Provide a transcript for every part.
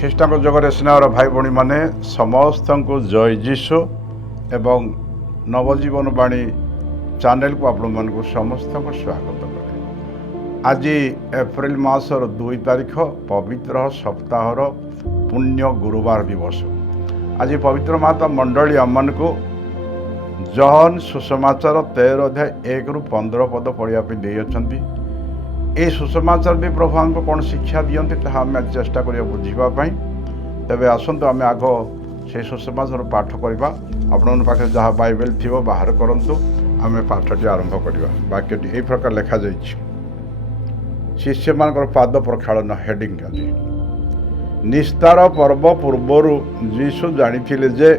ଖ୍ରୀଷ୍ଟଙ୍କ ଯୋଗରେ ସ୍ନେହର ଭାଇ ଭଉଣୀମାନେ ସମସ୍ତଙ୍କୁ ଜୟ ଯୀଶୁ ଏବଂ ନବଜୀବନ ବାଣୀ ଚ୍ୟାନେଲକୁ ଆପଣମାନଙ୍କୁ ସମସ୍ତଙ୍କୁ ସ୍ୱାଗତ କରେ। ଆଜି ଏପ୍ରିଲ ମାସର 2 ତାରିଖ ପବିତ୍ର ସପ୍ତାହର ପୁଣ୍ୟ ଗୁରୁବାର ଦିବସ। ଆଜି ପବିତ୍ର ମାତା ମଣ୍ଡଳୀ ଆମମାନଙ୍କୁ ଜହନ ସୁସମାଚାର 13 ଅଧ୍ୟାୟ 1ରୁ 15 ପଦ ପଢ଼ିବା ପାଇଁ ଦେଇଅଛନ୍ତି। এই সুসমাচার দিয়ে প্রভু আমাকে কোণ শিক্ষা দিয়ন্তি তাহা আমি আজ চেষ্টা করিয়া বুঝিবা পাই। তেবে আসন্তু আমি আগ সেই সুসমাচার পাঠ করিবা। আপনার পাখে যাহা বাইবেল থিব বাহার করন্তু, আমি পাঠটি আরম্ভ করিবা। বাক্যটি এই প্রকার লেখা যাইছি। শিষ্যমানଙ୍କର ପାଦ ପ୍ରକ୍ଷାଳନ ହେଡିଂ ଆଜି। ନିସ୍ତାର ପର୍ବ ପୂର୍ବରୁ ଯୀଶୁ ଜାଣିଥିଲେ ଯେ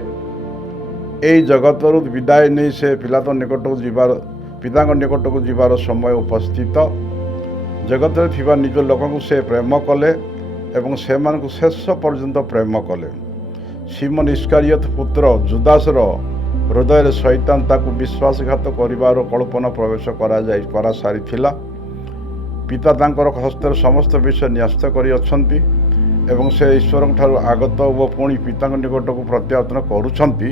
ଏହି ଜଗତରୁ ବିଦାୟ ନେଇ ସେ ପିତାଙ୍କ ନିକଟକୁ ଯିବାର ସମୟ ଉପସ୍ଥିତ। ଜଗତରେ ଥିବା ନିଜ ଲୋକଙ୍କୁ ସେ ପ୍ରେମ କଲେ ଏବଂ ସେମାନଙ୍କୁ ଶେଷ ପର୍ଯ୍ୟନ୍ତ ପ୍ରେମ କଲେ। ସିମୋନ ଇସ୍କାରିୟତ ପୁତ୍ର ଜୁଦାସର ହୃଦୟରେ ଶୈତାନ ତାକୁ ବିଶ୍ୱାସଘାତ କରିବାର କଳ୍ପନା ପ୍ରବେଶ କରାସାରିଥିଲା। ପିତା ତାଙ୍କର ହସ୍ତରେ ସମସ୍ତ ବିଷୟ ନ୍ୟସ୍ତ କରିଅଛନ୍ତି ଏବଂ ସେ ଈଶ୍ୱରଙ୍କ ଠାରୁ ଆଗତ ଓ ପୁଣି ପିତାଙ୍କ ନିକଟକୁ ପ୍ରତ୍ୟାବର୍ତ୍ତନ କରୁଛନ୍ତି।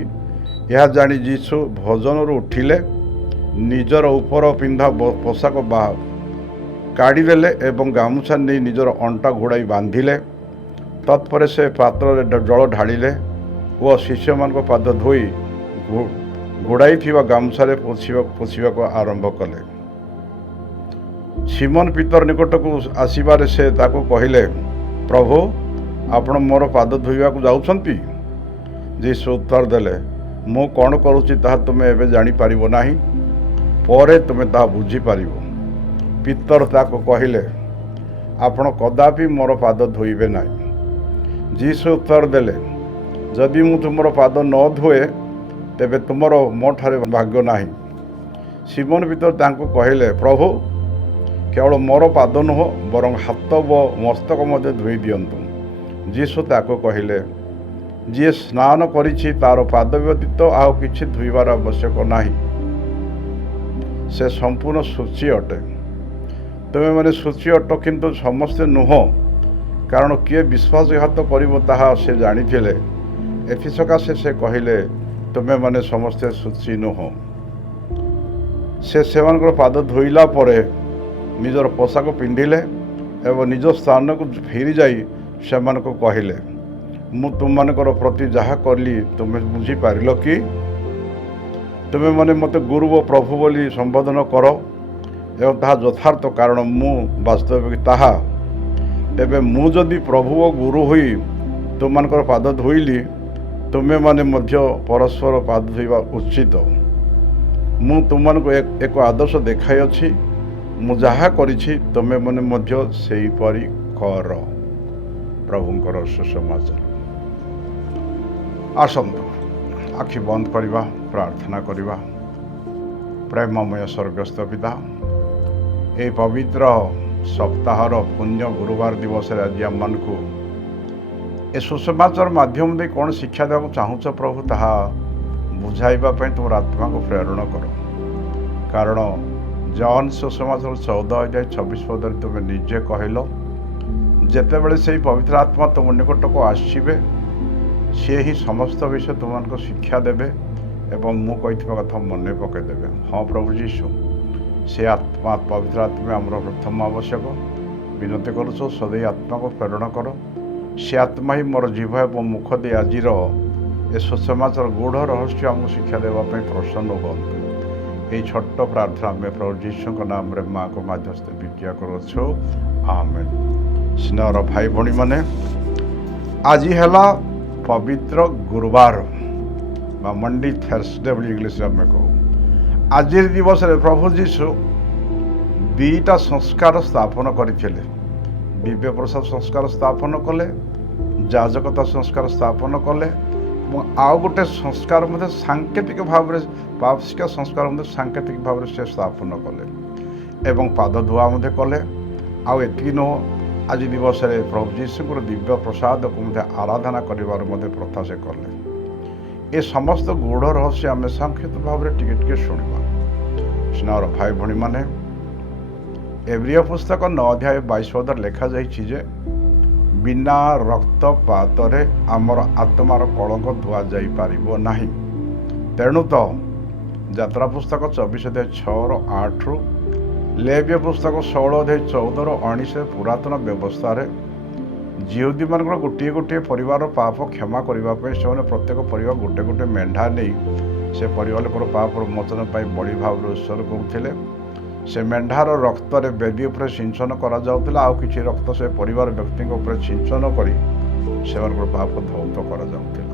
ଏହା ଜାଣି ଯୀଶୁ ଭୋଜନରୁ ଉଠିଲେ, ନିଜର ଉପର ପିନ୍ଧା ପୋଷାକ କାଢ଼ିଦେଲେ ଏବଂ ଗାମୁଛା ନେଇ ନିଜର ଅଣ୍ଟା ଘୋଡ଼ାଇ ବାନ୍ଧିଲେ। ତତ୍ପରେ ସେ ପାତ୍ରରେ ଜଳ ଢାଳିଲେ ଓ ଶିଷ୍ୟମାନଙ୍କ ପାଦ ଧୋଇ ଘୋଡ଼ାଇଥିବା ଗାମୁଛାରେ ପୋଛିବାକୁ ଆରମ୍ଭ କଲେ। ସିମୋନ ପିତର ନିକଟକୁ ଆସିବାରେ ସେ ତାକୁ କହିଲେ, ପ୍ରଭୁ, ଆପଣ ମୋର ପାଦ ଧୋଇବାକୁ ଯାଉଛନ୍ତି? ଯୀଶୁ ଉତ୍ତର ଦେଲେ, ମୁଁ କ'ଣ କରୁଛି ତାହା ତୁମେ ଏବେ ଜାଣିପାରିବ ନାହିଁ, ପରେ ତୁମେ ତାହା ବୁଝିପାରିବ। ପିତର ତାକୁ କହିଲେ, ଆପଣ କଦାପି ମୋର ପାଦ ଧୋଇବେ ନାହିଁ। ଯୀଶୁ ଉତ୍ତର ଦେଲେ, ଯଦି ମୁଁ ତୁମର ପାଦ ନ ଧୋଏ ତେବେ ତୁମର ମୋ ଠାରେ ଭାଗ୍ୟ ନାହିଁ। ସିମୋନ ପିତର ତାଙ୍କୁ କହିଲେ, ପ୍ରଭୁ, କେବଳ ମୋର ପାଦ ନୁହଁ ବରଂ ହାତ ଓ ମସ୍ତକ ମଧ୍ୟ ଧୋଇ ଦିଅନ୍ତୁ। ଯୀଶୁ ତାକୁ କହିଲେ, ଯିଏ ସ୍ନାନ କରିଛି ତାର ପାଦ ବ୍ୟତୀତ ଆଉ କିଛି ଧୋଇବାର ଆବଶ୍ୟକ ନାହିଁ। ସେ ସମ୍ପୂର୍ଣ୍ଣ ଶୁଚି ଅଟେ। ତୁମେମାନେ ଶୁଚି ଅଟ, କିନ୍ତୁ ସମସ୍ତେ ନୁହଁ, କାରଣ କିଏ ବିଶ୍ୱାସଘାତ କରିବ ତାହା ସେ ଜାଣିଥିଲେ। ଏଥିସକାଶେ ସେ କହିଲେ, ତୁମେମାନେ ସମସ୍ତେ ଶୁଚି ନୁହଁ। ସେ ସେମାନଙ୍କର ପାଦ ଧୋଇଲା ପରେ ନିଜର ପୋଷାକ ପିନ୍ଧିଲେ ଏବଂ ନିଜ ସ୍ଥାନକୁ ଫେରିଯାଇ ସେମାନଙ୍କୁ କହିଲେ, ମୁଁ ତୁମମାନଙ୍କର ପ୍ରତି ଯାହା କଲି ତୁମେ ବୁଝିପାରିଲ କି? ତୁମେମାନେ ମୋତେ ଗୁରୁ ଓ ପ୍ରଭୁ ବୋଲି ସମ୍ବୋଧନ କର ଏବଂ ତାହା ଯଥାର୍ଥ, କାରଣ ମୁଁ ବାସ୍ତବିକ ତାହା। ତେବେ ମୁଁ ଯଦି ପ୍ରଭୁ ଓ ଗୁରୁ ହୋଇ ତୁମମାନଙ୍କର ପାଦ ଧୋଇଲି, ତୁମେମାନେ ମଧ୍ୟ ପରସ୍ପର ପାଦ ଧୋଇବା ଉଚିତ। ମୁଁ ତୁମମାନଙ୍କୁ ଏକ ଆଦର୍ଶ ଦେଖାଇଅଛି, ମୁଁ ଯାହା କରିଛି ତୁମେମାନେ ମଧ୍ୟ ସେହିପରି କର। ପ୍ରଭୁଙ୍କର ସୁସମାଚାର। ଆସନ୍ତୁ ଆଖି ବନ୍ଦ କରିବା, ପ୍ରାର୍ଥନା କରିବା। ପ୍ରେମମୟ ସ୍ୱର୍ଗସ୍ଥ ପିତା, ଏହି ପବିତ୍ର ସପ୍ତାହର ପୁଣ୍ୟ ଗୁରୁବାର ଦିବସରେ ଆଜି ଆମମାନଙ୍କୁ ଏ ସୁସମାଚାର ମାଧ୍ୟମ ଦେଇ କ'ଣ ଶିକ୍ଷା ଦେବାକୁ ଚାହୁଁଛ ପ୍ରଭୁ, ତାହା ବୁଝାଇବା ପାଇଁ ତୁମର ଆତ୍ମାକୁ ପ୍ରେରଣ କର। କାରଣ ଜହନ ସୁସମାଚାର 14 ଅଧ୍ୟାୟ 26 ପଦରେ ତୁମେ ନିଜେ କହିଲ, ଯେତେବେଳେ ସେହି ପବିତ୍ର ଆତ୍ମା ତୁମ ନିକଟକୁ ଆସିବେ ସେ ହିଁ ସମସ୍ତ ବିଷୟ ତୁମମାନଙ୍କୁ ଶିକ୍ଷା ଦେବେ ଏବଂ ମୁଁ କହିଥିବା କଥା ମନେ ପକାଇଦେବେ। ହଁ ପ୍ରଭୁ ଯୀଶୁ, ସେ ଆତ୍ମା, ପବିତ୍ର ଆତ୍ମା ଆମର ପ୍ରଥମ ଆବଶ୍ୟକ। ବିନତି କରୁଛୁ, ସଦେଇ ଆତ୍ମାକୁ ପ୍ରେରଣ କର। ସେ ଆତ୍ମା ହିଁ ମୋର ଜିହ୍ବା ଏବଂ ମୁଖ ଦେଇ ଆଜିର ଏ ସୁସମାଚାର ଗୂଢ଼ ରହସ୍ୟ ଆମକୁ ଶିକ୍ଷା ଦେବା ପାଇଁ ପ୍ରସନ୍ନ ହୁଅନ୍ତୁ। ଏହି ଛୋଟ ପ୍ରାର୍ଥନା ଆମେ ପ୍ରଭୁ ଯୀଶୁଙ୍କ ନାମରେ ମାଆଙ୍କ ମାଧ୍ୟସ୍ଥ ଭିକ୍ଷା କରୁଅଛୁ, ଆମେନ୍। ସ୍ନେହର ଭାଇ ଭଉଣୀମାନେ, ଆଜି ହେଲା ପବିତ୍ର ଗୁରୁବାର ବା ମଣ୍ଡି ଥର୍ସଡେ ବୋଲି ଇଂଲିଶରେ ଆମେ କହୁ। ଆଜିର ଦିବସରେ ପ୍ରଭୁ ଯୀଶୁ 2ଟା ସଂସ୍କାର ସ୍ଥାପନ କରିଥିଲେ। ଦିବ୍ୟ ପ୍ରସାଦ ସଂସ୍କାର ସ୍ଥାପନ କଲେ, ଯାଜକତା ସଂସ୍କାର ସ୍ଥାପନ କଲେ ଏବଂ ଆଉ ଗୋଟେ ସଂସ୍କାର ମଧ୍ୟ ସାଙ୍କେତିକ ଭାବରେ, ପାପସିକ ସଂସ୍କାର ମଧ୍ୟ ସାଙ୍କେତିକ ଭାବରେ ସେ ସ୍ଥାପନ କଲେ ଏବଂ ପାଦ ଧୁଆ ମଧ୍ୟ କଲେ। ଆଉ ଏତିକି ନୁହଁ, ଆଜି ଦିବସରେ ପ୍ରଭୁ ଯୀଶୁଙ୍କର ଦିବ୍ୟ ପ୍ରସାଦକୁ ମଧ୍ୟ ଆରାଧନା କରିବାର ମଧ୍ୟ ପ୍ରଥା ସେ କଲେ। ଏ ସମସ୍ତ ଗୂଢ଼ ରହସ୍ୟ ଆମେ ସଂକ୍ଷିପ୍ତ ଭାବରେ ଟିକେ ଟିକେ ଶୁଣିବା। ସ୍ନେହର ଭାଇ ଭଉଣୀମାନେ, ଏବ୍ରିୟ ପୁସ୍ତକ 9 ଅଧ୍ୟାୟ 22 ପଦରେ ଲେଖାଯାଇଛି ଯେ ବିନା ରକ୍ତପାତରେ ଆମର ଆତ୍ମାର କଳଙ୍କ ଧୁଆଯାଇପାରିବ ନାହିଁ। ତେଣୁ ତ ଯାତ୍ରା ପୁସ୍ତକ 24:6-8, ଲେବ୍ୟ ପୁସ୍ତକ 16:14-19 ପୁରାତନ ବ୍ୟବସ୍ଥାରେ ଜିହୁଦୀମାନଙ୍କର ଗୋଟିଏ ଗୋଟିଏ ପରିବାର ପାପ କ୍ଷମା କରିବା ପାଇଁ ସେମାନେ ପ୍ରତ୍ୟେକ ପରିବାର ଗୋଟେ ଗୋଟେ ମେଣ୍ଢା ନେଇ ସେ ପରିବାର ଲୋକର ପାପର ମୋଚନ ପାଇଁ ବଳି ଭାବରେ ଉତ୍ସର୍ଗ କରୁଥିଲେ। ସେ ମେଣ୍ଢାର ରକ୍ତରେ ବେଦୀ ଉପରେ ସିଞ୍ଚନ କରାଯାଉଥିଲା, ଆଉ କିଛି ରକ୍ତ ସେ ପରିବାର ବ୍ୟକ୍ତିଙ୍କ ଉପରେ ସିଞ୍ଚନ କରି ସେମାନଙ୍କର ପାପ ଧୌତ କରାଯାଉଥିଲା।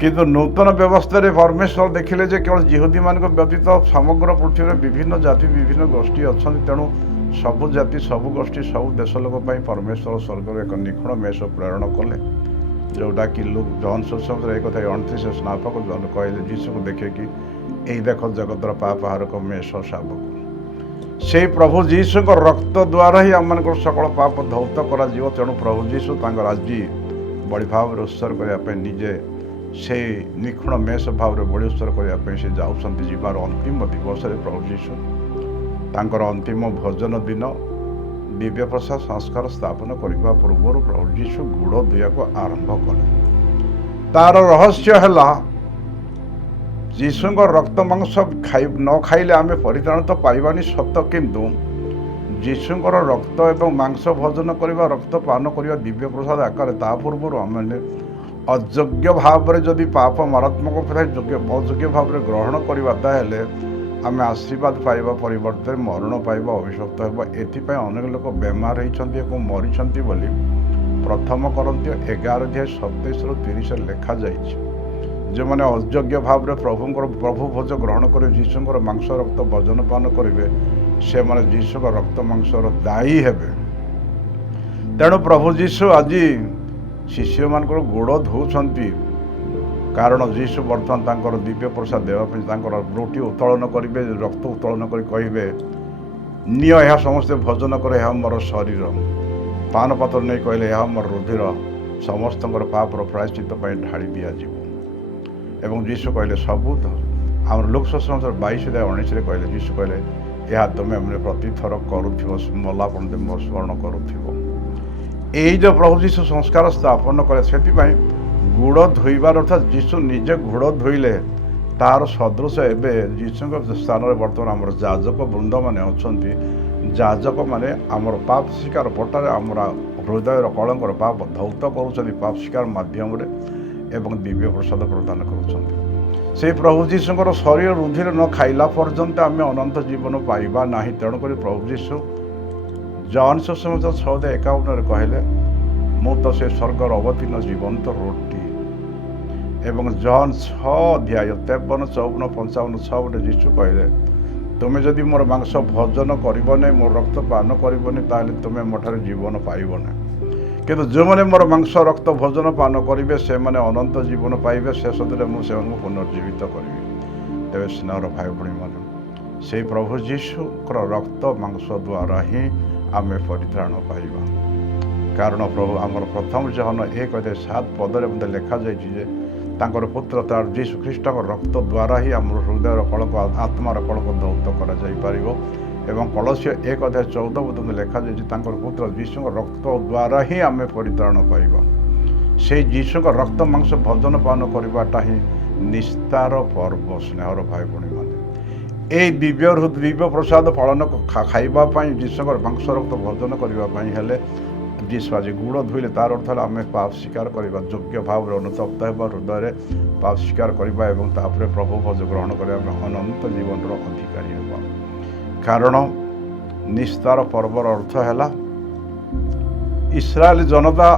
କିନ୍ତୁ ନୂତନ ବ୍ୟବସ୍ଥାରେ ପରମେଶ୍ୱର ଦେଖିଲେ ଯେ କେବଳ ଜିହୁଦୀମାନଙ୍କ ବ୍ୟତୀତ ସମଗ୍ର ପୃଥିବୀରେ ବିଭିନ୍ନ ଜାତି ବିଭିନ୍ନ ଗୋଷ୍ଠୀ ଅଛନ୍ତି, ତେଣୁ ସବୁ ଜାତି ସବୁ ଗୋଷ୍ଠୀ ସବୁ ଦେଶ ଲୋକ ପାଇଁ ପରମେଶ୍ୱର ସ୍ୱର୍ଗରୁ ଏକ ନିଖୁଣ ମେଷ ପ୍ରେରଣ କଲେ, ଯେଉଁଟାକି ଜହନ ସୁସମାଚାର 1:29 ସ୍ନାପକ ଜହନ କହିଲେ ଯୀଶୁକୁ ଦେଖେଇକି, ଏଇ ଦେଖ ଜଗତର ପାପହାରକ ମେଷ ଶାବକ। ସେଇ ପ୍ରଭୁ ଯୀଶୁଙ୍କ ରକ୍ତ ଦ୍ୱାରା ହିଁ ଆମମାନଙ୍କର ସକଳ ପାପ ଧୌତ କରାଯିବ। ତେଣୁ ପ୍ରଭୁ ଯୀଶୁ ତାଙ୍କର ଆଜି ବଳି ଭାବରେ ଉତ୍ସର୍ଗ କରିବା ପାଇଁ ନିଜେ ସେଇ ନିଖୁଣ ମେଷ ଭାବରେ ବଳି ଉତ୍ସର୍ଗ କରିବା ପାଇଁ ସେ ଯାଉଛନ୍ତି। ଯିବାର ଅନ୍ତିମ ଦିବସରେ ପ୍ରଭୁ ଯୀଶୁ ତାଙ୍କର ଅନ୍ତିମ ଭୋଜନ ଦିନ ଦିବ୍ୟ ପ୍ରସାଦ ସଂସ୍କାର ସ୍ଥାପନ କରିବା ପୂର୍ବରୁ ପ୍ରଭୁ ଯୀଶୁ ଗୁଡ଼ ଧୋଇବାକୁ ଆରମ୍ଭ କଲେ। ତାର ରହସ୍ୟ ହେଲା ଯୀଶୁଙ୍କ ରକ୍ତ ମାଂସ ନ ଖାଇଲେ ଆମେ ପରିତ୍ରାଣ ତ ପାଇବାନି ସତ, କିନ୍ତୁ ଯୀଶୁଙ୍କର ରକ୍ତ ଏବଂ ମାଂସ ଭୋଜନ କରିବା ରକ୍ତ ପାନ କରିବା ଦିବ୍ୟ ପ୍ରସାଦ ଆକାରରେ ତା ପୂର୍ବରୁ ଆମେ ଅଯୋଗ୍ୟ ଭାବରେ ଯଦି ପାପ ମାରାତ୍ମକ ଅଯୋଗ୍ୟ ଭାବରେ ଗ୍ରହଣ କରିବା, ତାହେଲେ ଆମେ ଆଶୀର୍ବାଦ ପାଇବା ପରିବର୍ତ୍ତେ ମରଣ ପାଇବା, ଅଭିଶପ୍ତ ହେବା। ଏଥିପାଇଁ ଅନେକ ଲୋକ ବେମାର ହେଇଛନ୍ତି ଏବଂ ମରିଛନ୍ତି ବୋଲି ପ୍ରଥମ କରନ୍ଥୀୟ 11:27-30 ଲେଖାଯାଇଛି। ଯେଉଁମାନେ ଅଯୋଗ୍ୟ ଭାବରେ ପ୍ରଭୁ ଭୋଜ ଗ୍ରହଣ କରିବେ, ଯୀଶୁଙ୍କର ମାଂସ ରକ୍ତ ଭୋଜନ ପାନ କରିବେ, ସେମାନେ ଯୀଶୁଙ୍କ ରକ୍ତ ମାଂସର ଦାୟୀ ହେବେ। ତେଣୁ ପ୍ରଭୁ ଯୀଶୁ ଆଜି ଶିଷ୍ୟମାନଙ୍କର ଗୋଡ଼ ଧୋଉଛନ୍ତି, କାରଣ ଯୀଶୁ ବର୍ତ୍ତମାନ ତାଙ୍କର ଦିବ୍ୟ ପ୍ରସାଦ ଦେବା ପାଇଁ ତାଙ୍କର ରୁଟି ଉତ୍ତୋଳନ କରିବେ, ରକ୍ତ ଉତ୍ତୋଳନ କରି କହିବେ, ନିଅ ଏହା ସମସ୍ତେ ଭୋଜନ କରେ, ଏହା ମୋର ଶରୀର। ପାନପାତ୍ର ନେଇ କହିଲେ, ଏହା ମୋର ରୁଧିର ସମସ୍ତଙ୍କର ପାପର ପ୍ରାୟଶ୍ଚିତ୍ତ ପାଇଁ ଢାଳି ଦିଆଯିବ। ଏବଂ ଯୀଶୁ କହିଲେ ସବୁ ଆମର ଲୁକ ସୁସମାଚାର 22:19 କହିଲେ, ଯୀଶୁ କହିଲେ, ଏହା ତୁମେ ପ୍ରତିଥର କରୁଥିବ ମଲା ପର୍ଯ୍ୟନ୍ତ ମୋର ସ୍ମରଣ କରୁଥିବ। ଏଇ ଯେଉଁ ପ୍ରଭୁ ଯୀଶୁ ସଂସ୍କାର ସ୍ଥାପନ କଲେ, ସେଥିପାଇଁ ଗୁଡ଼ ଧୋଇବାର ଅର୍ଥାତ୍ ଯୀଶୁ ନିଜେ ଗୁଡ଼ ଧୋଇଲେ ତାର ସଦୃଶ ଏବେ ଯୀଶୁଙ୍କ ସ୍ଥାନରେ ବର୍ତ୍ତମାନ ଆମର ଯାଜକ ବୃନ୍ଦମାନେ ଅଛନ୍ତି। ଯାଜକମାନେ ଆମର ପାପ ସ୍ୱୀକାର ପଟାରେ ଆମର ହୃଦୟର କଳଙ୍କର ପାପ ଧୌତ କରୁଛନ୍ତି ପାପ ସ୍ୱୀକାର ମାଧ୍ୟମରେ ଏବଂ ଦିବ୍ୟ ପ୍ରସାଦ ପ୍ରଦାନ କରୁଛନ୍ତି। ସେଇ ପ୍ରଭୁ ଯୀଶୁଙ୍କର ଶରୀର ରୁଧିର ନ ଖାଇଲା ପର୍ଯ୍ୟନ୍ତ ଆମେ ଅନନ୍ତ ଜୀବନ ପାଇବା ନାହିଁ। ତେଣୁକରି ପ୍ରଭୁ ଯୀଶୁ ଜହନ ସୁସମାଚାର 6:51 କହିଲେ, ମୁଁ ତ ସେ ସ୍ୱର୍ଗର ଅବତୀର୍ଣ୍ଣ ଜୀବନ୍ତ ରୁଟି। ଏବଂ ଜହନ 6:53-54-55 ଯୀଶୁ କହିଲେ, ତୁମେ ଯଦି ମୋର ମାଂସ ଭୋଜନ କରିବ ନାହିଁ, ମୋର ରକ୍ତ ପାନ କରିବନି, ତାହେଲେ ତୁମେ ମୋ ଠାରେ ଜୀବନ ପାଇବ ନାହିଁ। କିନ୍ତୁ ଯେଉଁମାନେ ମୋର ମାଂସ ରକ୍ତ ଭୋଜନ ପାନ କରିବେ ସେମାନେ ଅନନ୍ତ ଜୀବନ ପାଇବେ, ଶେଷ ଦିନରେ ମୁଁ ସେମାନଙ୍କୁ ପୁନର୍ଜୀବିତ କରିବି। ତେବେ ସ୍ନେହର ଭାଇ ଭଉଣୀମାନେ, ସେଇ ପ୍ରଭୁ ଯୀଶୁଙ୍କର ରକ୍ତ ମାଂସ ଦ୍ୱାରା ହିଁ ଆମେ ପରିତ୍ରାଣ ପାଇବା। କାରଣ ପ୍ରଭୁ ଆମର ପ୍ରଥମ ଜହନ 1:7 ମଧ୍ୟ ଲେଖାଯାଇଛି ଯେ ତାଙ୍କର ପୁତ୍ର ତାର ଯୀଶୁ ଖ୍ରୀଷ୍ଟଙ୍କ ରକ୍ତ ଦ୍ୱାରା ହିଁ ଆମର ହୃଦୟର କଳଙ୍କ ଆତ୍ମାର କଳଙ୍କ ଧୌତ କରାଯାଇପାରିବ। ଏବଂ କଳସିୟ 1:14 ମଧ୍ୟ ଲେଖାଯାଇଛି ତାଙ୍କର ପୁତ୍ର ଯୀଶୁଙ୍କ ରକ୍ତ ଦ୍ୱାରା ହିଁ ଆମେ ପରିତ୍ରାଣ ପାଇବା। ସେଇ ଯୀଶୁଙ୍କ ରକ୍ତ ମାଂସ ଭୋଜନ ପାନ କରିବାଟା ହିଁ ନିସ୍ତାର ପର୍ବ। ସ୍ନେହର ଭାଇ ଭଉଣୀମାନେ, এই দিব্য প্রসাদ পালন খাইবা পাই যীশুଙ୍କର ମାଂସ ରକ୍ତ ଭୋଜନ କରିବା ପାଇଁ ହେଲେ ଯୀଶୁ ଆଜି ଗୁଡ଼ ଧୋଇଲେ, ତାର ଅର୍ଥ ହେଲା ଆମେ ପାପ ସ୍ୱୀକାର କରିବା, ଯୋଗ୍ୟ ଭାବରେ ଅନୁତପ୍ତ ହେବା, ହୃଦୟରେ ପାପ ସ୍ୱୀକାର କରିବା ଏବଂ ତାପରେ ପ୍ରଭୁ ଭୋଜ ଗ୍ରହଣ କରିବା, ଆମେ ଅନନ୍ତ ଜୀବନର ଅଧିକାରୀ ହେବା। କାରଣ ନିସ୍ତାର ପର୍ବର ଅର୍ଥ ହେଲା ଇସ୍ରାଏଲ ଜନତା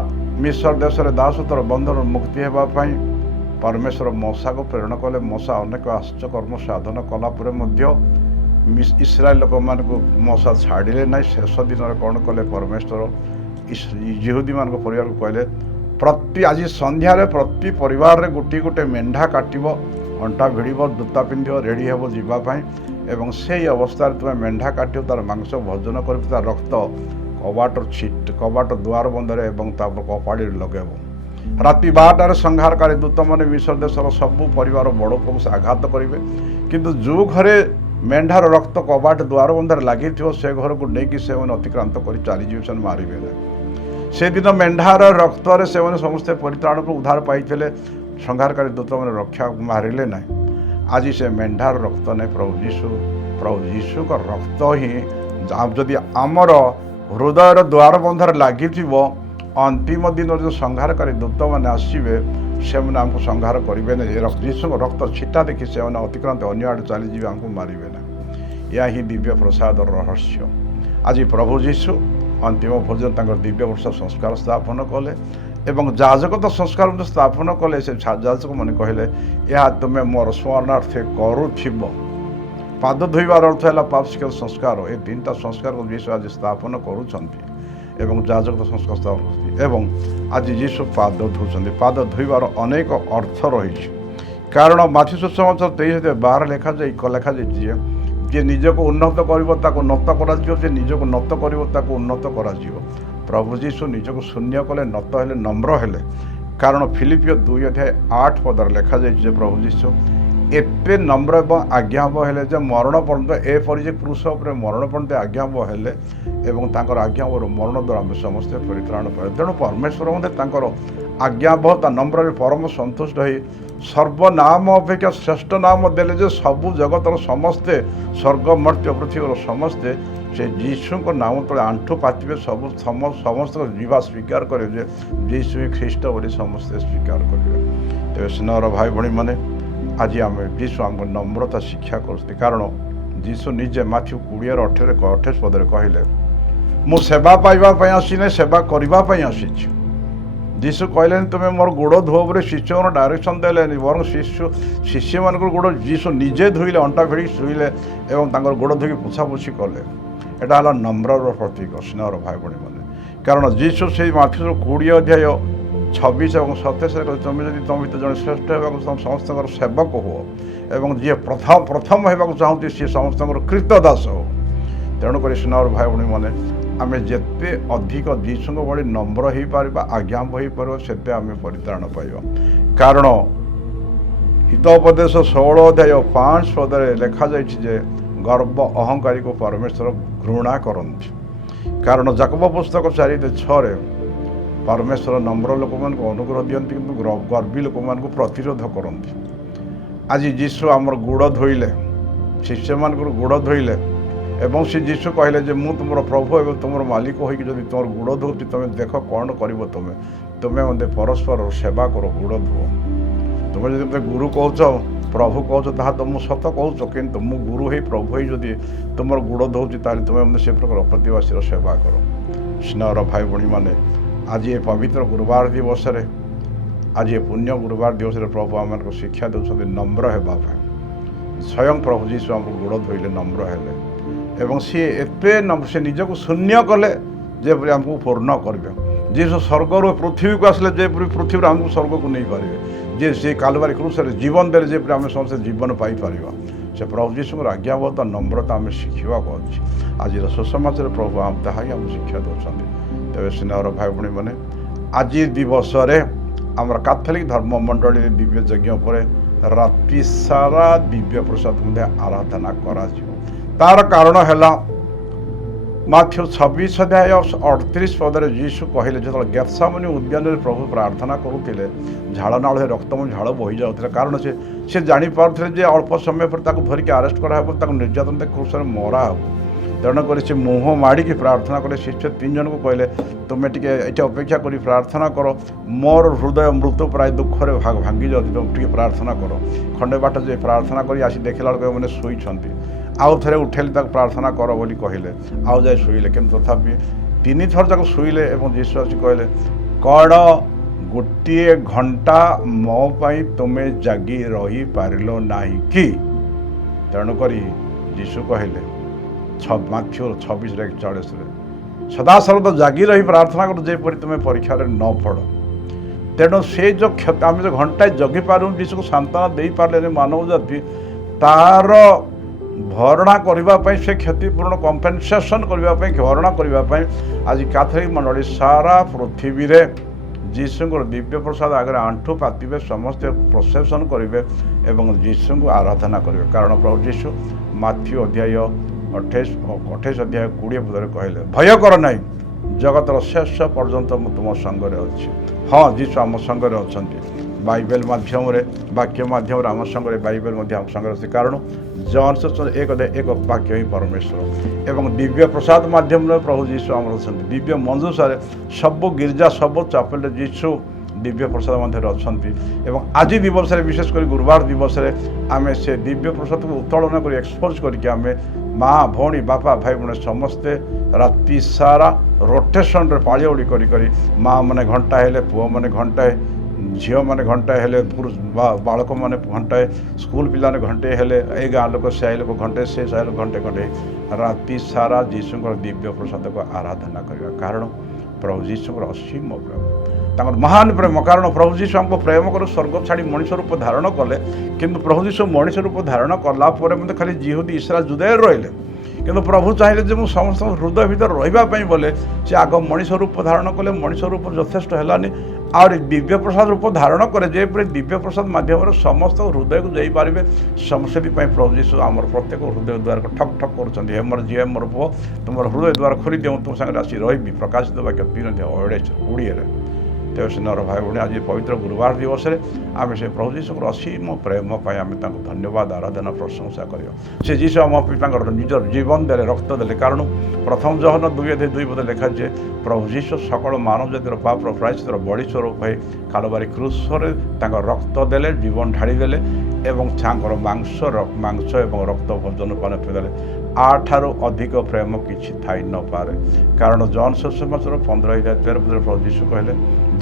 ମିଶ୍ର ଦେଶରେ ଦାସତ୍ୱର ବନ୍ଧନରୁ ମୁକ୍ତି ହେବା ପାଇଁ ପରମେଶ୍ୱର ମୂଷାକୁ ପ୍ରେରଣ କଲେ। ମୂଷା ଅନେକ ଆଶ୍ଚର୍ଯ୍ୟକର୍ମ ସାଧନ କଲା ପରେ ମଧ୍ୟ ଇସ୍ରାଏଲ ଲୋକମାନଙ୍କୁ ମୂଷା ଛାଡ଼ିଲେ ନାହିଁ। ଶେଷ ଦିନରେ କ'ଣ କଲେ, ପରମେଶ୍ୱର ଜିହୁଦୀମାନଙ୍କ ପରିବାରକୁ କହିଲେ, ଆଜି ସନ୍ଧ୍ୟାରେ ପ୍ରତି ପରିବାରରେ ଗୋଟିଏ ମେଣ୍ଢା କାଟିବ, ଅଣ୍ଟା ଭିଡ଼ିବ, ଜୋତା ପିନ୍ଧିବ, ରେଡ଼ି ହେବ ଯିବା ପାଇଁ ଏବଂ ସେଇ ଅବସ୍ଥାରେ ତୁମେ ମେଣ୍ଢା କାଟିବ, ତାର ମାଂସ ଭୋଜନ କରିବ, ତାର ରକ୍ତ କବାଟ ଦୁଆର ବନ୍ଧରେ ଏବଂ ତାପରେ କପାଡ଼ିରେ ଲଗାଇବ। ରାତି 12ଟାରେ ସଂହାରକାରୀ ଦୂତମାନେ ମିଶ୍ର ଦେଶର ସବୁ ପରିବାର ବଡ଼ ପୁଅକୁ ଆଘାତ କରିବେ, କିନ୍ତୁ ଯେଉଁ ଘରେ ମେଣ୍ଢାର ରକ୍ତ କବାଟ ଦୁଆର ବନ୍ଧରେ ଲାଗିଥିବ ସେ ଘରକୁ ନେଇକି ସେମାନେ ଅତିକ୍ରାନ୍ତ କରି ଚାଲିଯିବେ, ସେମାନେ ମାରିବେ ନାହିଁ। ସେଦିନ ମେଣ୍ଢାର ରକ୍ତରେ ସେମାନେ ସମସ୍ତେ ପରିତ୍ରାଣକୁ ଉଦ୍ଧାର ପାଇଥିଲେ, ସଂହାରକାରୀ ଦୂତମାନେ ରକ୍ଷା ମାରିଲେ ନାହିଁ। ଆଜି ସେ ମେଣ୍ଢାର ରକ୍ତ ନାହିଁ, ପ୍ରଭୁ ଯୀଶୁଙ୍କ ରକ୍ତ ହିଁ ଯଦି ଆମର ହୃଦୟର ଦ୍ୱାର ବନ୍ଧରେ ଲାଗିଥିବ, ଅନ୍ତିମ ଦିନରେ ଯେଉଁ ସଂହାରକାରୀ ଦୂତମାନେ ଆସିବେ ସେମାନେ ଆମକୁ ସଂହାର କରିବେ ନାହିଁ। ଯୀଶୁଙ୍କ ରକ୍ତ ଛିଟା ଦେଖି ସେମାନେ ଅତିକ୍ରାନ୍ତ ଅନ୍ୟ ଆଡ଼େ ଚାଲିଯିବେ, ଆମକୁ ମାରିବେ ନାହିଁ। ଏହା ହିଁ ଦିବ୍ୟ ପ୍ରସାଦର ରହସ୍ୟ। ଆଜି ପ୍ରଭୁ ଯୀଶୁ ଅନ୍ତିମ ଭୋଜନ ତାଙ୍କର ଦିବ୍ୟ ବର୍ଷ ସଂସ୍କାର ସ୍ଥାପନ କଲେ ଏବଂ ଯାଜକତ ସଂସ୍କାର ସ୍ଥାପନ କଲେ। ସେ ଯାଜକ ମାନେ କହିଲେ, ଏହା ତୁମେ ମୋର ସ୍ମରଣାର୍ଥେ କରୁଥିବ। ପାଦ ଧୋଇବାର ଅର୍ଥ ହେଲା ପାପସିକ ସଂସ୍କାର। ଏ ତିନିଟା ସଂସ୍କାରକୁ ଯୀଶୁ ଆଜି ସ୍ଥାପନ କରୁଛନ୍ତି ଏବଂ ଯାଜକ ସଂସ୍କାର ସ୍ଥାପନ କରୁଛନ୍ତି। ଏବଂ ଆଜି ଯୀଶୁ ପାଦ ଧୋଉଛନ୍ତି। ପାଦ ଧୋଇବାର ଅନେକ ଅର୍ଥ ରହିଛି, କାରଣ ମାଥ୍ୟୁ ସୁସମାଚାର 23:12 ଲେଖାଯାଇଛି ଯେ ଯିଏ ନିଜକୁ ଉନ୍ନତ କରିବ ତାକୁ ନତ କରାଯିବ, ଯିଏ ନିଜକୁ ନତ କରିବ ତାକୁ ଉନ୍ନତ କରାଯିବ। ପ୍ରଭୁ ଯୀଶୁ ନିଜକୁ ଶୂନ୍ୟ କଲେ, ନତ ହେଲେ, ନମ୍ର ହେଲେ। କାରଣ ଫିଲିପିଓ 2:8 ଲେଖାଯାଇଛି ଯେ ପ୍ରଭୁ ଯୀଶୁ ଏତେ ନମ୍ର ଏବଂ ଆଜ୍ଞାବହ ହେଲେ ଯେ ମରଣ ପର୍ଯ୍ୟନ୍ତ, ଏପରି ଯେ କ୍ରୁଶ ଉପରେ ମରଣ ପର୍ଯ୍ୟନ୍ତ ଆଜ୍ଞାବହ ହେଲେ ଏବଂ ତାଙ୍କର ଆଜ୍ଞାବହର ମରଣ ଦ୍ୱାରା ଆମେ ସମସ୍ତେ ପରିତ୍ରାଣ ପାଇଲେ। ତେଣୁ ପରମେଶ୍ୱର ମଧ୍ୟ ତାଙ୍କର ଆଜ୍ଞାବହତା ନମ୍ରରେ ପରମ ସନ୍ତୁଷ୍ଟ ହୋଇ ସର୍ବନାମ ଅପେକ୍ଷା ଶ୍ରେଷ୍ଠ ନାମ ଦେଲେ ଯେ ସବୁ ଜଗତର ସମସ୍ତେ, ସ୍ୱର୍ଗ ମର୍ତ୍ତ୍ୟ ପୃଥିବୀର ସମସ୍ତେ ସେ ଯୀଶୁଙ୍କ ନାମ ତଳେ ଆଣ୍ଠୁ ପାତିବେ, ସମସ୍ତ ଯିବା ସ୍ୱୀକାର କରିବେ ଯେ ଯୀଶୁ ହିଁ ଖ୍ରୀଷ୍ଟ ବୋଲି ସମସ୍ତେ ସ୍ୱୀକାର କରିବେ। ତେବେ ସ୍ନେହର ଭାଇ ଭଉଣୀମାନେ, ଆଜି ଆମେ ଯୀଶୁ ଆମକୁ ନମ୍ରତା ଶିକ୍ଷା କରୁଛନ୍ତି। କାରଣ ଯୀଶୁ ନିଜେ ମାଥ୍ୟୁ 20:28 କହିଲେ, ମୁଁ ସେବା ପାଇବା ପାଇଁ ଆସିନି, ସେବା କରିବା ପାଇଁ ଆସିଛି। ଯୀଶୁ କହିଲେନି ତୁମେ ମୋର ଗୋଡ଼ ଧୁଅ ବୋଲି ଶିଷ୍ୟମାନଙ୍କୁ ଡାଇରେକ୍ସନ୍ ଦେଲେନି, ବରଂ ଶିଷ୍ୟମାନଙ୍କର ଗୋଡ଼ ଯୀଶୁ ନିଜେ ଧୋଇଲେ, ଅଣ୍ଟା ଭିଡ଼ି ଶୋଇଲେ ଏବଂ ତାଙ୍କର ଗୋଡ଼ ଧୋଇକି ପୋଛାପୋଛି କଲେ। ଏଇଟା ହେଲା ନମ୍ରର ପ୍ରତୀକ। ସ୍ନେହର ଭାଇ ଭଉଣୀମାନେ, କାରଣ ଯୀଶୁ ସେଇ ମାଥ୍ୟୁ 20:26 ଏବଂ 27 କହିଲେ, ତୁମେ ଯଦି ତୁମ ଭିତରେ ଜଣେ ଶ୍ରେଷ୍ଠ ହେବାକୁ ସମସ୍ତଙ୍କର ସେବକ ହୁଅ ଏବଂ ଯିଏ ପ୍ରଥମ ହେବାକୁ ଚାହୁଁଛି ସିଏ ସମସ୍ତଙ୍କର କ୍ରୀତଦାସ ହଉ। ତେଣୁକରି ସ୍ନେହର ଭାଇ ଭଉଣୀମାନେ, ଆମେ ଯେତେ ଅଧିକ ଯୀଶୁଙ୍କ ଭଳି ନମ୍ର ହୋଇପାରିବା, ଆଜ୍ଞାବହ ହୋଇପାରିବା, ସେତେ ଆମେ ପରିତ୍ରାଣ ପାଇବା। କାରଣ ହିତୋପଦେଶ 16:5 ଲେଖାଯାଇଛି ଯେ ଗର୍ବ ଅହଙ୍କାରୀକୁ ପରମେଶ୍ୱର ଘୃଣା କରନ୍ତି। କାରଣ ଯାକୋବ ପୁସ୍ତକ 4:6 ପରମେଶ୍ୱର ନମ୍ର ଲୋକମାନଙ୍କୁ ଅନୁଗ୍ରହ ଦିଅନ୍ତି କିନ୍ତୁ ଗର୍ବୀ ଲୋକମାନଙ୍କୁ ପ୍ରତିରୋଧ କରନ୍ତି। ଆଜି ଯୀଶୁ ଆମର ଗୋଡ଼ ଧୋଇଲେ, ଶିଷ୍ୟମାନଙ୍କର ଗୋଡ଼ ଧୋଇଲେ ଏବଂ ସେ ଯୀଶୁ କହିଲେ ଯେ ମୁଁ ତୁମର ପ୍ରଭୁ ଏବଂ ତୁମର ମାଲିକ ହୋଇକି ଯଦି ତୁମର ଗୋଡ଼ ଧୋଉଛି, ତୁମେ ଦେଖ କ'ଣ କରିବ। ତୁମେ ମୋତେ ପରସ୍ପରର ସେବା କର, ଗୋଡ଼ ଧୁଅ। ତୁମେ ଯଦି ମୋତେ ଗୁରୁ କହୁଛ, ପ୍ରଭୁ କହୁଛ, ତାହା ତ ମୁଁ ସତ କହୁଛ, କିନ୍ତୁ ମୁଁ ଗୁରୁ ହେଇ ପ୍ରଭୁ ହେଇ ଯଦି ତୁମର ଗୋଡ଼ ଧୋଉଛି, ତାହେଲେ ତୁମେ ମୋତେ ସେ ପ୍ରକାର ପ୍ରତିବାସୀର ସେବା କର। ସ୍ନେହର ଭାଇ ଭଉଣୀମାନେ, ଆଜି ଏ ପବିତ୍ର ଗୁରୁବାର ଦିବସରେ, ଆଜି ଏ ପୁଣ୍ୟ ଗୁରୁବାର ଦିବସରେ ପ୍ରଭୁ ଆମମାନଙ୍କୁ ଶିକ୍ଷା ଦେଉଛନ୍ତି ନମ୍ର ହେବା ପାଇଁ। ସ୍ୱୟଂ ପ୍ରଭୁ ଯୀଶୁ ଆମକୁ ଗୋଡ଼ ଧୋଇଲେ, ନମ୍ର ହେଲେ ଏବଂ ସିଏ ଏତେ ସେ ନିଜକୁ ଶୂନ୍ୟ କଲେ ଯେପରି ଆମକୁ ପୂର୍ଣ୍ଣ କରିବେ। ଯୀଶୁ ସ୍ୱର୍ଗରୁ ପୃଥିବୀକୁ ଆସିଲେ ଯେପରି ପୃଥିବୀରୁ ଆମକୁ ସ୍ୱର୍ଗକୁ ନେଇପାରିବେ, ଯେ ସେ କାଲବାରୀ କ୍ରୁଶରେ ଜୀବନ ଦେଲେ ଯେପରି ଆମେ ସମସ୍ତେ ଜୀବନ ପାଇପାରିବା। ସେ ପ୍ରଭୁ ଯୀଶୁଙ୍କର ଆଜ୍ଞାବହତା, ନମ୍ରତା ଆମେ ଶିଖିବାକୁ ଅଛି। ଆଜିର ସୁସମାଚାର ପ୍ରଭୁ ତାହା ହିଁ ଆମକୁ ଶିକ୍ଷା ଦେଉଛନ୍ତି। ତେବେ ସ୍ନେହର ଭାଇ ଭଉଣୀମାନେ, ଆଜି ଦିବସରେ ଆମର କାଥୋଲିକ ଧର୍ମ ମଣ୍ଡଳୀରେ ଦିବ୍ୟ ଯଜ୍ଞ ପରେ ରାତି ସାରା ଦିବ୍ୟ ପ୍ରସାଦ ମଧ୍ୟ ଆରାଧନା କରାଯିବ। ତାର କାରଣ ହେଲା ମାଥ୍ୟୁ 26:38 ଯୀଶୁ କହିଲେ, ଯେତେବେଳେ ଗେଥସାମନି ଉଦ୍ୟାନରେ ପ୍ରଭୁ ପ୍ରାର୍ଥନା କରୁଥିଲେ, ଝାଳ ନାଳରେ ରକ୍ତମୟ ଝାଳ ବୋହି ଯାଉଥିଲା। କାରଣ ସେ ଜାଣିପାରୁଥିଲେ ଯେ ଅଳ୍ପ ସମୟ ପରେ ତାକୁ ଧରିକି ଆରେଷ୍ଟ କରାହେବ, ତାକୁ ନିର୍ଯାତନା କ୍ରୁଶରେ ମରା ହେବ। ତେଣୁକରି ସେ ମୁହଁ ମାଡ଼ିକି ପ୍ରାର୍ଥନା କଲେ। ଶିଷ୍ୟ 3 ଜଣଙ୍କୁ କହିଲେ, ତୁମେ ଟିକେ ଏଠି ଅପେକ୍ଷା କରି ପ୍ରାର୍ଥନା କର, ମୋର ହୃଦୟ ମୃତ୍ୟୁ ପ୍ରାୟ ଦୁଃଖରେ ଭାଙ୍ଗି ଯାଉଛି, ତୁମେ ଟିକେ ପ୍ରାର୍ଥନା କର। ଖଣ୍ଡେ ବାଟ ଯେ ପ୍ରାର୍ଥନା କରି ଆସି ଦେଖିଲା ବେଳକୁ ଏମାନେ ଶୋଇଛନ୍ତି। ଆଉ ଥରେ ଉଠେଇଲେ, ତାକୁ ପ୍ରାର୍ଥନା କର ବୋଲି କହିଲେ, ଆଉ ଯାଇ ଶୋଇଲେ। କିନ୍ତୁ ତଥାପି 3 ଥର ତାକୁ ଶୋଇଲେ ଏବଂ ଯୀଶୁ ଆସି କହିଲେ, କ'ଣ ଗୋଟିଏ ଘଣ୍ଟା ମୋ ପାଇଁ ତୁମେ ଜାଗି ରହିପାରିଲ ନାହିଁ କି? ତେଣୁକରି ଯୀଶୁ କହିଲେ ମାଥ୍ୟୁ 26:41 ସଦାସର୍ବଦା ଜାଗି ରହି ପ୍ରାର୍ଥନା କର, ଯେପରି ତୁମେ ପରୀକ୍ଷାରେ ନ ପଡ଼। ତେଣୁ ସେ ଯେଉଁ ଆମେ ଯେଉଁ ଘଣ୍ଟାଏ ଜଗିପାରୁନୁ, ଯୀଶୁକୁ ସାନ୍ତ୍ୱନା ଦେଇପାରିଲେନି ମାନବ ଜାତି, ତାର ଭରଣା କରିବା ପାଇଁ, ସେ କ୍ଷତିପୂରଣ କମ୍ପେନସେସନ୍ କରିବା ପାଇଁ, ଭରଣା କରିବା ପାଇଁ ଆଜି କାଥୋଲିକ ମଣ୍ଡଳୀ ସାରା ପୃଥିବୀରେ ଯୀଶୁଙ୍କର ଦିବ୍ୟ ପ୍ରସାଦ ଆଗରେ ଆଣ୍ଠୁ ପାତିବେ, ସମସ୍ତେ ପ୍ରୋସେସନ୍ କରିବେ ଏବଂ ଯୀଶୁଙ୍କୁ ଆରାଧନା କରିବେ। କାରଣ ପ୍ରଭୁ ଯୀଶୁ ମାଥ୍ୟୁ 28:20 କହିଲେ, ଭୟ କର ନାହିଁ, ଜଗତର ଶେଷ ପର୍ଯ୍ୟନ୍ତ ମୁଁ ତୁମ ସାଙ୍ଗରେ ଅଛି। ହଁ, ଯୀଶୁ ଆମ ସାଙ୍ଗରେ ଅଛନ୍ତି। ବାଇବେଲ ମାଧ୍ୟମରେ, ବାକ୍ୟ ମାଧ୍ୟମରେ ଆମ ସାଙ୍ଗରେ, ବାଇବେଲ ମଧ୍ୟ ଆମ ସାଙ୍ଗରେ ଅଛି। କାରଣ ଜନ୍ ଏକ ବାକ୍ୟ ହିଁ ପରମେଶ୍ୱର ଏବଂ ଦିବ୍ୟ ପ୍ରସାଦ ମାଧ୍ୟମରେ ପ୍ରଭୁ ଯୀଶୁ ଆମର ଅଛନ୍ତି। ଦିବ୍ୟ ମଞ୍ଜୁଷାରେ ସବୁ ଗିର୍ଜା, ସବୁ ଚାପେଲରେ ଯୀଶୁ ଦିବ୍ୟ ପ୍ରସାଦ ମଧ୍ୟରେ ଅଛନ୍ତି। ଏବଂ ଆଜି ଦିବସରେ, ବିଶେଷ କରି ଗୁରୁବାର ଦିବସରେ ଆମେ ସେ ଦିବ୍ୟ ପ୍ରସାଦକୁ ଉତ୍ତୋଳନ କରି ଏକ୍ସପୋଜ କରିକି ଆମେ ମା, ଭଉଣୀ, ବାପା, ଭାଇ ଭଉଣୀ ସମସ୍ତେ ରାତି ସାରା ରୋଟେସନରେ ପାଳିଉଡ଼ି କରି ମା ମାନେ ଘଣ୍ଟା ହେଲେ, ପୁଅମାନେ ଘଣ୍ଟାଏ, ଝିଅମାନେ ଘଣ୍ଟାଏ ହେଲେ, ପୁରୁଷ ବାଳକମାନେ ଘଣ୍ଟାଏ, ସ୍କୁଲ ପିଲାମାନେ ଘଣ୍ଟେ ହେଲେ, ଏ ଗାଁ ଲୋକ ସେ ଲୋକ ଘଣ୍ଟେ, ସେ ଲୋକ ଘଣ୍ଟେ ରାତି ସାରା ଯୀଶୁଙ୍କର ଦିବ୍ୟ ପ୍ରସାଦକୁ ଆରାଧନା କରିବା। କାରଣ ପ୍ରଭୁ ଯୀଶୁଙ୍କର ଅସୀମ ପ୍ରେମ, ତାଙ୍କର ମହାନ ପ୍ରେମ। କାରଣ ପ୍ରଭୁ ଯୀଶୁ ଆମକୁ ପ୍ରେମ କରି ସ୍ୱର୍ଗ ଛାଡ଼ି ମଣିଷ ରୂପ ଧାରଣ କଲେ। କିନ୍ତୁ ପ୍ରଭୁ ଯୀଶୁ ମଣିଷ ରୂପ ଧାରଣ କଲା ପରେ ମଧ୍ୟ ଖାଲି ଜିହୁଦୀ ଇସ୍ରାଏଲ ଜୁଦାୟରେ ରହିଲେ। କିନ୍ତୁ ପ୍ରଭୁ ଚାହିଁଲେ ଯେ ମୁଁ ସମସ୍ତଙ୍କ ହୃଦୟ ଭିତରେ ରହିବା ପାଇଁ ବୋଲେ ସେ ଆଗ ମଣିଷ ରୂପ ଧାରଣ କଲେ। ମଣିଷ ରୂପ ଯଥେଷ୍ଟ ହେଲାନି, ଆହୁରି ଦିବ୍ୟ ପ୍ରସାଦ ରୂପ ଧାରଣ କରେ, ଯେପରି ଦିବ୍ୟ ପ୍ରସାଦ ମାଧ୍ୟମରେ ସମସ୍ତଙ୍କ ହୃଦୟକୁ ଯାଇପାରିବେ। ସେଥିପାଇଁ ପ୍ରଭୁ ଯୀଶୁ ଆମର ପ୍ରତ୍ୟେକ ହୃଦୟ ଦ୍ୱାରକୁ ଠକ୍ ଠକ୍ କରୁଛନ୍ତି। ହେ ମୋର ଝିଅ, ମୋର ପୁଅ, ତୁମର ହୃଦୟ ଦ୍ୱାର ଖୋଲିଦିଅ, ମୁଁ ତୁମ ସାଙ୍ଗରେ ଆସି ରହିବି। ପ୍ରକାଶିତ ବାକ୍ୟ 3:28 ତେବେ ସିନର ଭାଇ ଭଉଣୀ, ଆଜି ପବିତ୍ର ଗୁରୁବାର ଦିବସରେ ଆମେ ସେ ପ୍ରଭୁ ଯୀଶୁଙ୍କର ଅସୀମ ପ୍ରେମ ପାଇଁ ଆମେ ତାଙ୍କୁ ଧନ୍ୟବାଦ, ଆରାଧନା, ପ୍ରଶଂସା କରିବା। ସେ ଯୀଶୁ ଆମ ପାଇଁ ତାଙ୍କର ନିଜର ଜୀବନ ଦେଲେ, ରକ୍ତ ଦେଲେ। କାରଣ ପ୍ରଥମ ଯୋହନ 2:2 ଲେଖାଯାଏ, ପ୍ରଭୁ ଯୀଶୁ ସକଳ ମାନବ ଜାତିର ପାପର ପ୍ରାୟଶ୍ଚିତ୍ତର ବଳି ସ୍ୱରୂପ ହୋଇ କାଲବାରୀ କ୍ରୁଶରେ ତାଙ୍କର ରକ୍ତ ଦେଲେ, ଜୀବନ ଢାଳିଦେଲେ ଏବଂ ତାଙ୍କର ମାଂସ ଏବଂ ରକ୍ତ ଭୋଜନ ପାନ ଦେଲେ। ଆଠାରୁ ଅଧିକ ପ୍ରେମ କିଛି ଥାଇ ନପାରେ। କାରଣ ଜନ୍ ସୁସମାଚାର 15:13 ପ୍ରଭୁ ଯୀଶୁ କହିଲେ,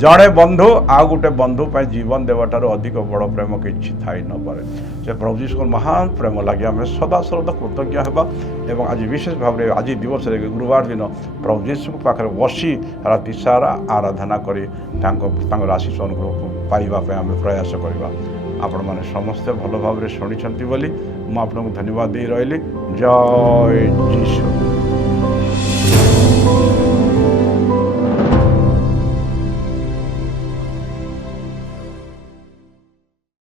ଜଣେ ବନ୍ଧୁ ଆଉ ଗୋଟେ ବନ୍ଧୁ ପାଇଁ ଜୀବନ ଦେବାଠାରୁ ଅଧିକ ବଡ଼ ପ୍ରେମ କିଛି ଥାଇ ନପାରେ। ସେ ପ୍ରଭୁ ଯୀଶୁଙ୍କର ମହାନ ପ୍ରେମ ଲାଗି ଆମେ ସଦାସର୍ବଦା କୃତଜ୍ଞ ହେବା ଏବଂ ଆଜି ବିଶେଷ ଭାବରେ ଆଜି ଦିବସରେ ଗୁରୁବାର ଦିନ ପ୍ରଭୁ ଯୀଶୁଙ୍କ ପାଖରେ ବସି ରାତି ସାରା ଆରାଧନା କରି ତାଙ୍କର ଆଶୀଷ ଅନୁଗ୍ରହ ପାଇବା ପାଇଁ ଆମେ ପ୍ରୟାସ କରିବା। ଆପଣମାନେ ସମସ୍ତେ ଭଲ ଭାବରେ ଶୁଣିଛନ୍ତି ବୋଲି ମୁଁ ଆପଣଙ୍କୁ ଧନ୍ୟବାଦ ଦେଇ ରହିଲି। ଜୟ ଯୀଶୁ।